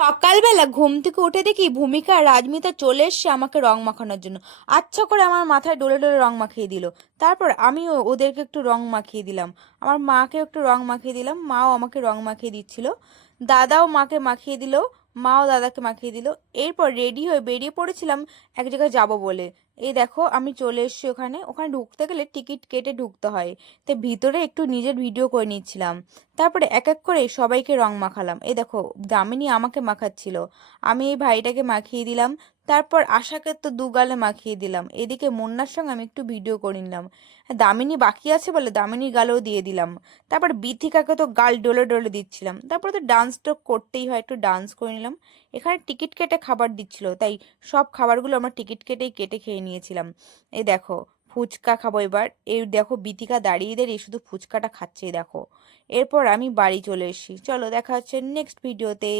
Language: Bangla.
সকালবেলা ঘুম থেকে উঠে দেখি ভূমিকা আর রাজমিতা চলে এসছে আমাকে রং মাখানোর জন্য। আচ্ছা করে আমার মাথায় ডলে ডলে রং মাখিয়ে দিল। তারপর আমিও ওদেরকে একটু রং মাখিয়ে দিলাম। আমার মাকে একটু রং মাখিয়ে দিলাম, মাও আমাকে রং মাখিয়ে দিচ্ছিল। দাদাও মাকে মাখিয়ে দিল, মাও দাদাকে মাখিয়ে দিল। এরপর রেডি হয়ে বেরিয়ে পড়েছিলাম এক জায়গায় যাব বলে। এই দেখো আমি চলে এসেছি ওখানে। ওখানে ঢুকতে গেলে টিকিট কেটে ঢুকতে হয়। তো ভিতরে একটু নিজের ভিডিও করে নিচ্ছিলাম। তারপরে এক এক করে সবাইকে রং মাখালাম। এই দেখো দামিনী আমাকে মাখাচ্ছিল, আমি এই ভাইটাকে মাখিয়ে দিলাম। তারপর আশাকে তো দু গালে মাখিয়ে দিলাম। এদিকে মুন্নার সঙ্গে আমি একটু ভিডিও করে নিলাম। দামিনী বাকি আছে বলে দামিনীর গালেও দিয়ে দিলাম। তারপর বিথিকাকে তো গাল ডলে ডলে দিচ্ছিলাম। তারপরে তো ডান্স তো করতেই হয়, একটু ডান্স করে নিলাম। এখানে টিকিট কেটে খাবার দিচ্ছিল, তাই সব খাবারগুলো আমরা টিকিট কেটেই কেটে খেয়ে নিয়েছিলাম। এই দেখো ফুচকা খাবো এবার। এই দেখো বিথিকা দাঁড়িয়ে দাঁড়িয়ে শুধু ফুচকাটা খাচ্ছে, এই দেখো। এরপর আমি বাড়ি চলে এসেছি। চলো দেখা হচ্ছে নেক্সট ভিডিওতে।